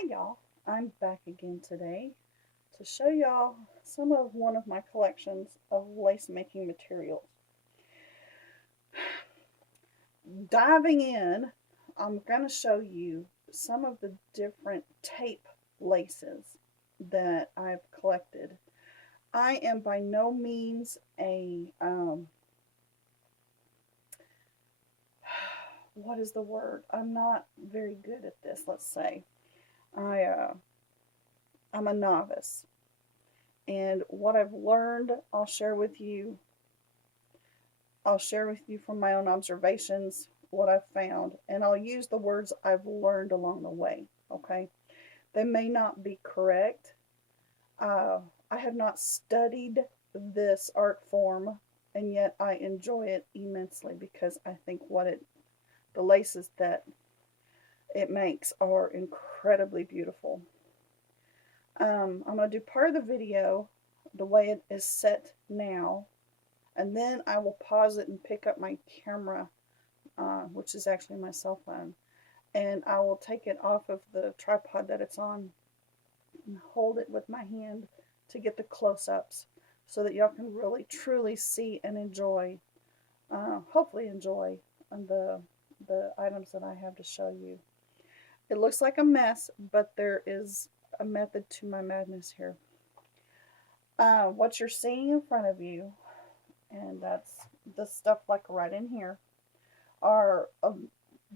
Hi y'all, I'm back again today to show y'all some of one of my collections of lace making materials. Diving in, I'm going to show you some of the different tape laces that I've collected. I am by no means a, what is the word? I'm not very good at this, let's say. I, uh, I'm a novice. And what I've learned, I'll share with you from my own observations what I've found, and I'll use the words I've learned along the way. Okay, they may not be correct. I have not studied this art form, and yet I enjoy it immensely because I think the laces that it makes are incredibly beautiful. I'm going to do part of the video the way it is set now, and then I will pause it and pick up my camera, which is actually my cell phone, and I will take it off of the tripod that it's on and hold it with my hand to get the close-ups so that y'all can really truly see and enjoy, hopefully enjoy the items that I have to show you. It looks like a mess, but there is a method to my madness here. What you're seeing in front of you, and that's the stuff like right in here, are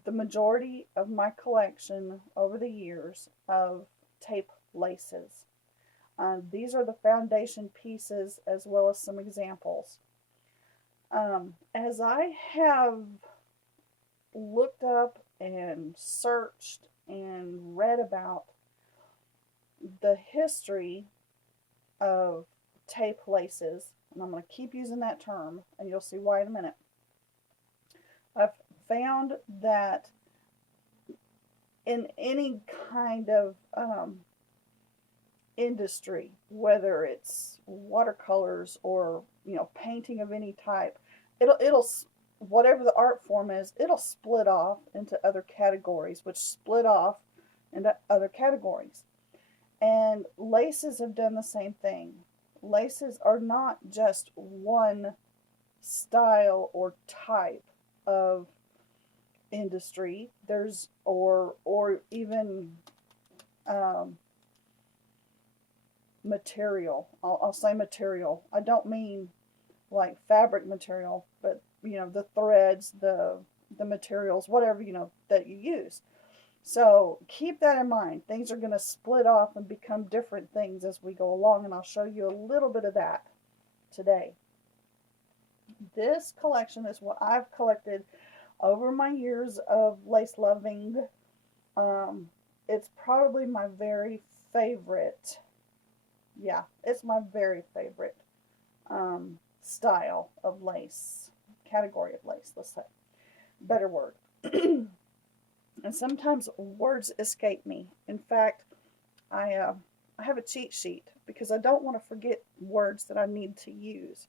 the majority of my collection over the years of tape laces. These are the foundation pieces as well as some examples. As I have looked up and searched and read about the history of tape laces, and I'm going to keep using that term, and you'll see why in a minute. I've found that in any kind of industry, whether it's watercolors or painting of any type, it'll whatever the art form is, it'll split off into other categories, which split off into other categories. And laces have done the same thing. Laces are not just one style or type of industry. There's or even material. I'll say material. I don't mean like fabric material, but the threads, the materials, whatever that you use. So keep that in mind. Things are going to split off and become different things as we go along, and I'll show you a little bit of that today. This collection is what I've collected over my years of lace loving. It's probably my very favorite. Yeah, it's my very favorite style of lace, category of lace, let's say. Better word. And sometimes words escape me. In fact, I have a cheat sheet because I don't want to forget words that I need to use.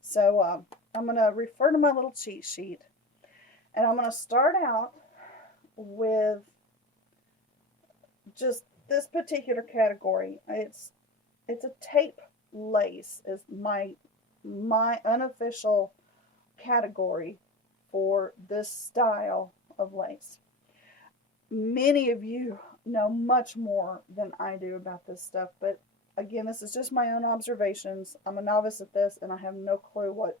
So I'm going to refer to my little cheat sheet, and I'm going to start out with just this particular category. It's a tape lace is my unofficial category for this style of lace. Many of you know much more than I do about this stuff, but again, this is just my own observations. I'm a novice at this, and I have no clue what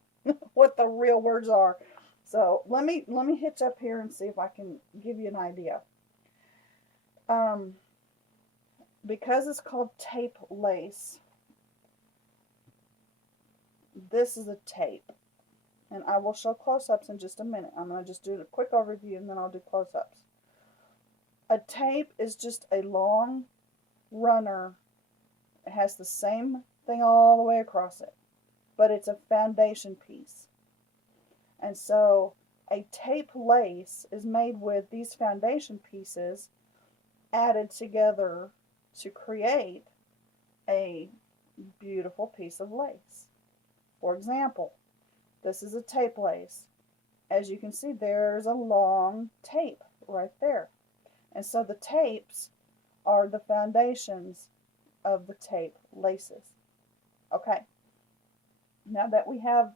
what the real words are. So let me hitch up here and see if I can give you an idea. Because it's called tape lace, this is a tape, and I will show close-ups in just a minute. I'm going to just do a quick overview, and then I'll do close-ups. A tape is just a long runner. It has the same thing all the way across it, but it's a foundation piece. And so a tape lace is made with these foundation pieces added together to create a beautiful piece of lace. For example, this is a tape lace. As you can see, there's a long tape right there. And so the tapes are the foundations of the tape laces. Okay, now that we have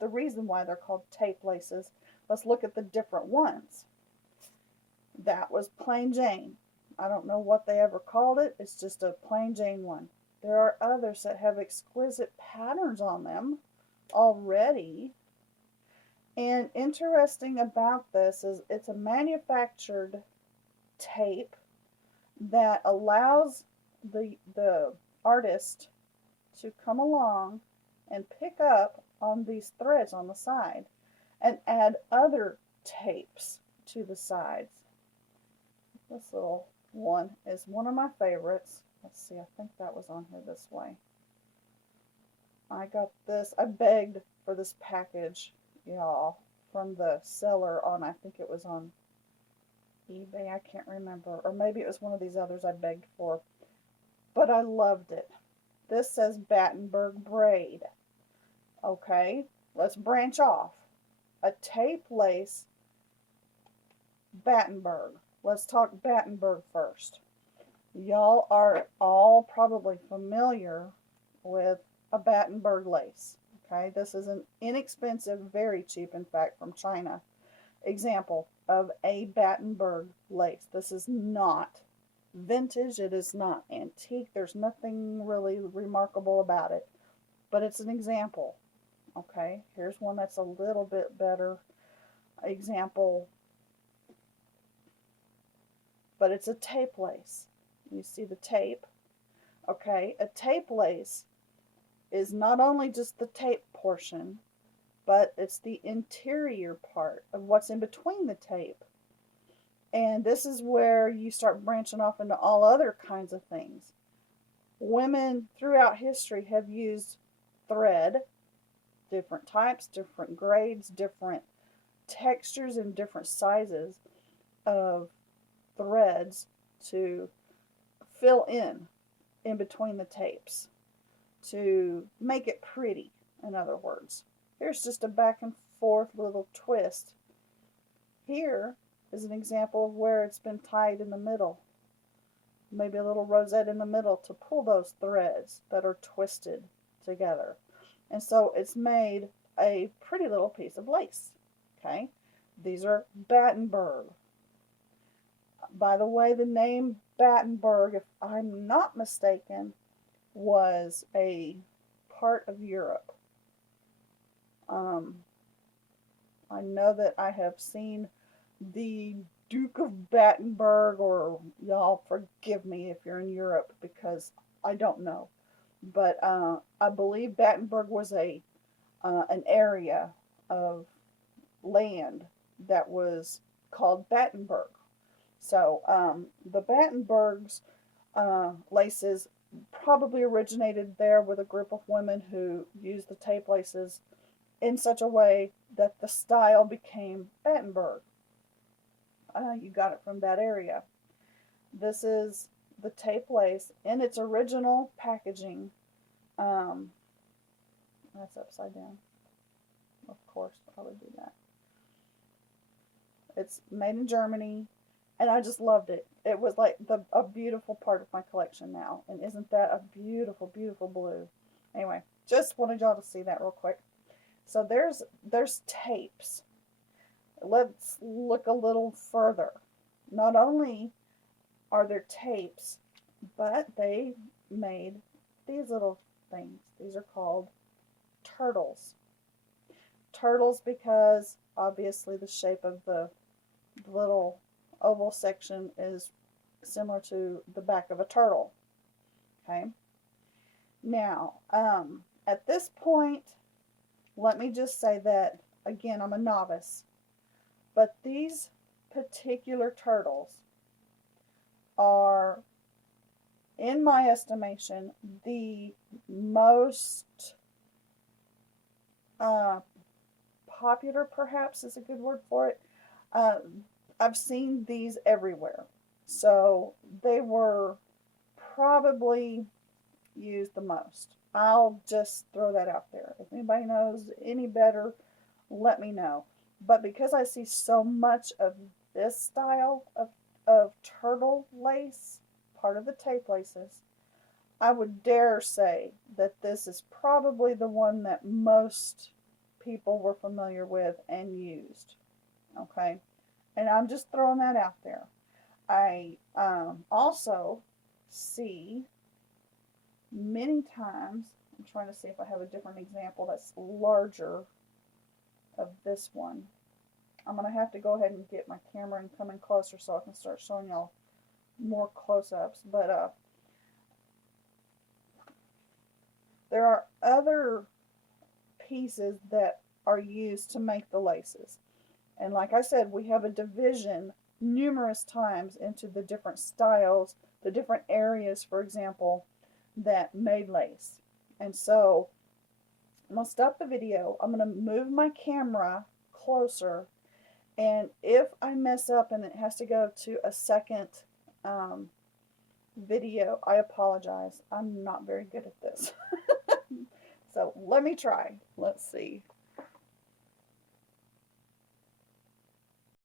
the reason why they're called tape laces, let's look at the different ones. That was plain Jane. I don't know what they ever called it. It's just a plain Jane one. There are others that have exquisite patterns on them already. And interesting about this is it's a manufactured tape that allows the artist to come along and pick up on these threads on the side and add other tapes to the sides. This little one is one of my favorites. Let's see, I think that was on here this way. I got this, I begged for this package, y'all, from the seller on, I think it was on eBay, I can't remember, or maybe it was one of these others I begged for, but I loved it. This says Battenberg braid. Okay, let's branch off. A tape lace Battenberg. Let's talk Battenberg first. Y'all are all probably familiar with a Battenberg lace. Okay, this is an inexpensive, very cheap, in fact, from China, example of a Battenberg lace. This is not vintage. It is not antique. There's nothing really remarkable about it, but it's an example. Okay, here's one that's a little bit better example, but it's a tape lace. You see the tape? Okay, a tape lace is not only just the tape portion, but it's the interior part of what's in between the tape. And this is where you start branching off into all other kinds of things. Women throughout history have used thread, different types, different grades, different textures, and different sizes of threads to fill in between the tapes, to make it pretty, in other words. Here's just a back and forth little twist. Here is an example of where it's been tied in the middle. Maybe a little rosette in the middle to pull those threads that are twisted together. And so it's made a pretty little piece of lace. Okay, these are Battenberg. By the way, the name Battenberg, if I'm not mistaken, was a part of Europe. I know that I have seen the Duke of Battenberg, or y'all forgive me if you're in Europe because I don't know. But I believe Battenberg was an area of land that was called Battenberg. So the Battenbergs laces probably originated there with a group of women who used the tape laces in such a way that the style became Battenberg. You got it from that area. This is the tape lace in its original packaging. That's upside down. Of course, probably do that. It's made in Germany, and I just loved it. It was like a beautiful part of my collection now. And isn't that a beautiful, beautiful blue? Anyway, just wanted y'all to see that real quick. So there's tapes. Let's look a little further. Not only are there tapes, but they made these little things. These are called turtles. Turtles because obviously the shape of the little oval section is similar to the back of a turtle. Okay. Now, at this point, let me just say that, again, I'm a novice, but these particular turtles are, in my estimation, the most popular, perhaps is a good word for it. I've seen these everywhere. So they were probably used the most. I'll just throw that out there. If anybody knows any better, let me know. But because I see so much of this style of turtle lace, part of the tape laces. I would dare say that this is probably the one that most people were familiar with and used. Okay, and I'm just throwing that out there. I also see many times, I'm trying to see if I have a different example that's larger of this one. I'm going to have to go ahead and get my camera and come in closer so I can start showing y'all more close-ups. But there are other pieces that are used to make the laces. And like I said, we have a division numerous times into the different styles, the different areas, for example, that made lace. And so I'm going to stop the video. I'm going to move my camera closer. And if I mess up and it has to go to a second video, I apologize. I'm not very good at this. So let me try. Let's see.